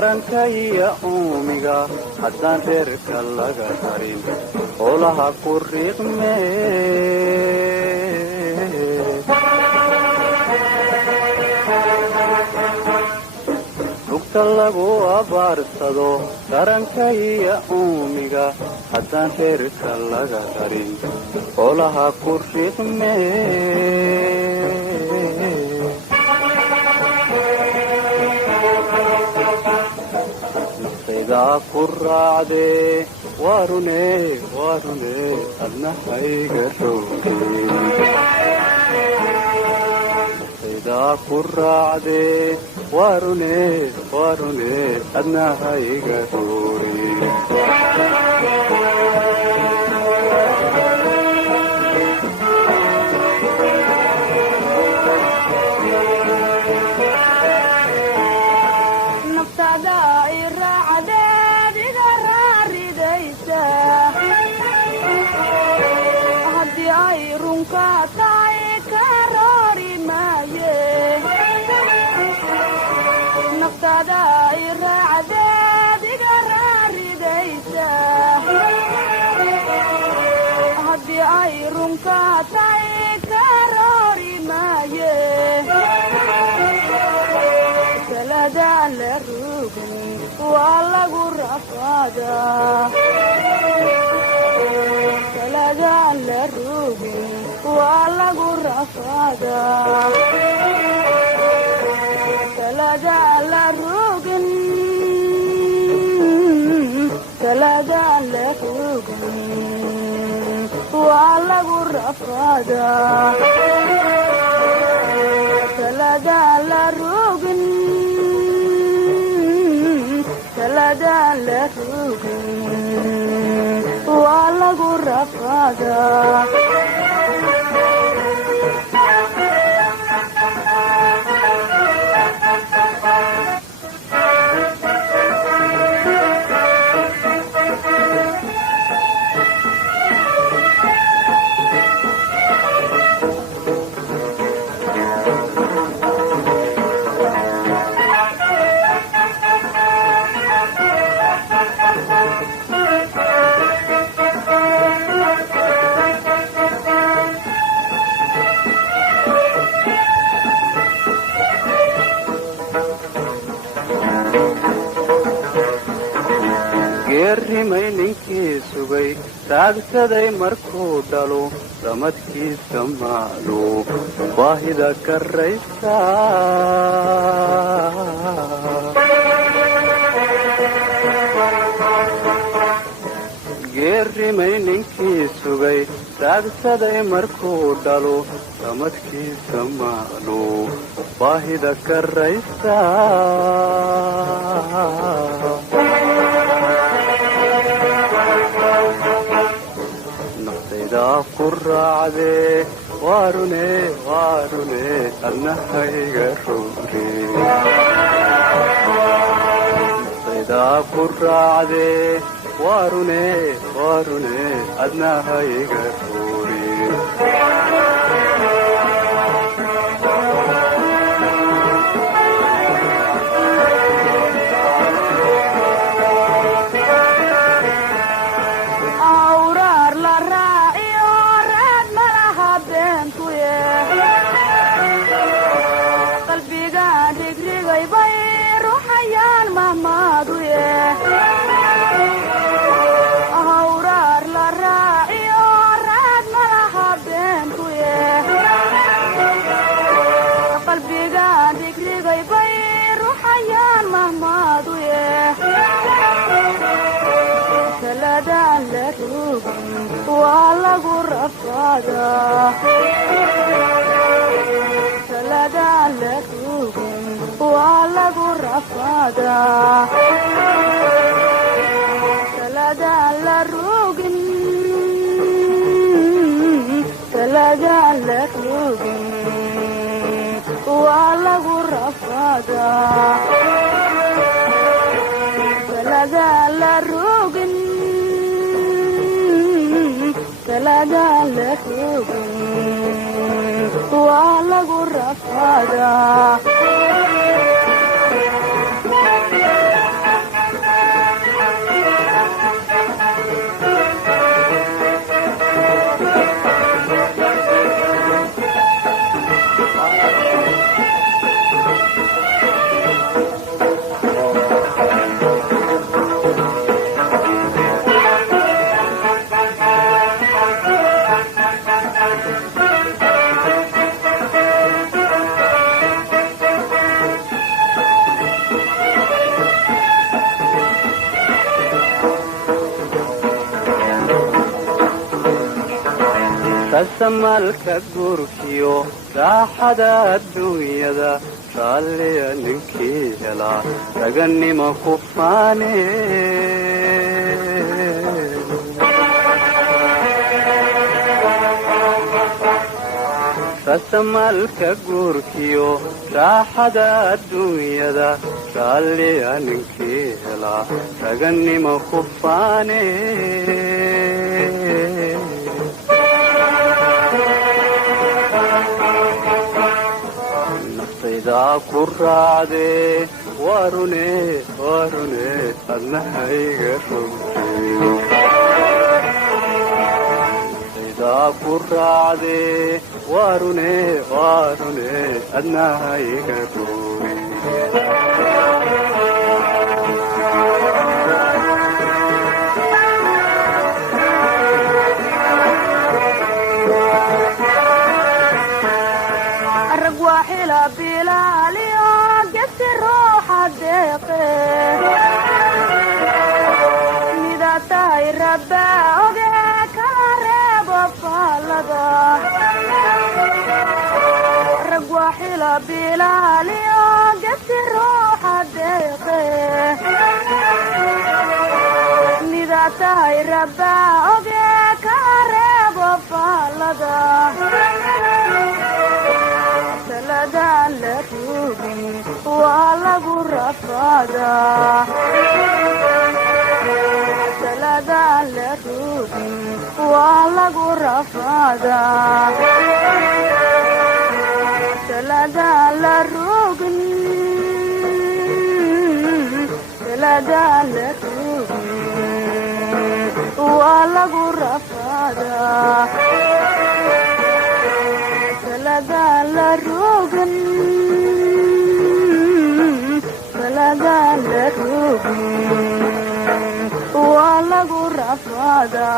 taranka iyo uumiga haddaan reerka laga harin xoolaha ku riiqme rugta lagu abaarsado taranka iyo uumiga haddaan reerka laga harin xoolaha ku riiqme ku raacde warune adna hayga roogin saydaa ku raacde warune adna hayga roogin geerrimay ninkii sugay taagsaday markuu dhalo ramadkiisa maalo baahida karaysa geerrimay ninkii sugay taagsaday markuu dhalo ramadkiisa maalo baahida karaysa nafsaydaa ku raacde warune adna hayga roogin nafsaydaa ku raacde warune adna hayga roogin Wala gurafada rasamalka guurkiyo raaxada adduunyada raalliya ninkii helaa raganimo ku faane rasamalka guurkiyo raaxada adduunyada raalliya ninkii helaa raganimo ku faane naftaydaa ku raacdee warune warune adnahayga rogtay ku raacdee warune warune adnahayga rogtay وحلا بلالي قد روح الدقيق إذا تاي ربا وقاك رب فالدا رقوا حلا بلالي قد روح الدقيق إذا تاي ربا وقاك رب فالدا سلدان لتوبي والله رفادا سلدان لتوبي والله رفادا سلدان للرقن سلدان لتوبي والله رفادا سلدان للرقن سلدان للرقن والله رفادا